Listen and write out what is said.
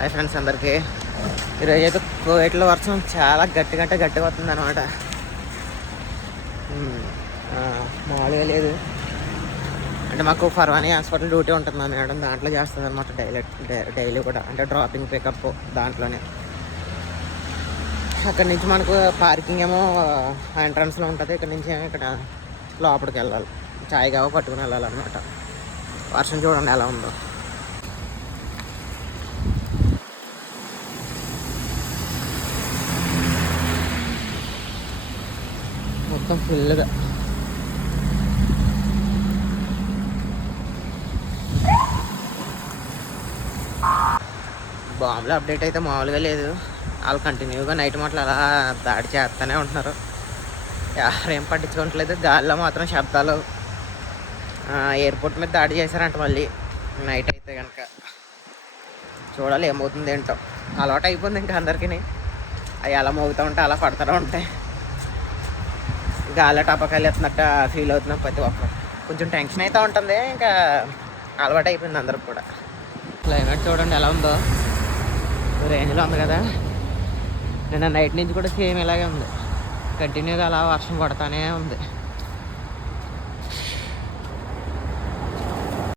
Hi friends అందరికీ. ఈరోజు అయితే కోవిడ్లో వర్షం చాలా గట్టిగా వస్తుంది అనమాట. మామూలుగా లేదు. అంటే మాకు ఫర్వానీ హాస్పిటల్ డ్యూటీ ఉంటుంది మా మేడం, దాంట్లో చేస్తుంది అనమాట డైలీ కూడా. అంటే డ్రాపింగ్ పికప్ దాంట్లోనే. అక్కడి నుంచి మనకు పార్కింగ్ ఏమో ఎంట్రన్స్లో ఉంటుంది, ఇక్కడ నుంచి ఏమో ఇక్కడ లోపలికి వెళ్ళాలి. చాయ్ కావ పట్టుకుని వెళ్ళాలన్నమాట. వర్షం చూడండి ఎలా ఉందో. మొత్తం ఫుల్గా బాంబులో అప్డేట్ అయితే మామూలుగా లేదు. వాళ్ళు కంటిన్యూగా నైట్ మాటలు అలా దాడి చేస్తూనే ఉంటున్నారు. ఎవరేం పట్టించుకోవట్లేదు. గాలిలో మాత్రం శబ్దాలు. ఎయిర్పోర్ట్ మీద దాడి చేశారంట మళ్ళీ నైట్ అయితే కనుక. చూడాలి ఏమవుతుంది ఏంటో. అలవాటు అయిపోయింది ఇంకా అందరికీ. అవి అలా మోగుతూ ఉంటాయి, అలా పడుతూ ఉంటాయి. గాలి టపకాయలు ఎత్తున్నట్టు ఫీల్ అవుతున్నాం ప్రతి ఒక్కరు. కొంచెం టెన్షన్ అయితే ఉంటుంది, ఇంకా అలవాటు అయిపోయింది అందరికి కూడా. క్లైమేట్ చూడండి ఎలా ఉందో, రేంజ్లో ఉంది కదా. నిన్న నైట్ నుంచి కూడా సేమ్ ఇలాగే ఉంది, కంటిన్యూగా అలా వర్షం పడుతూనే ఉంది.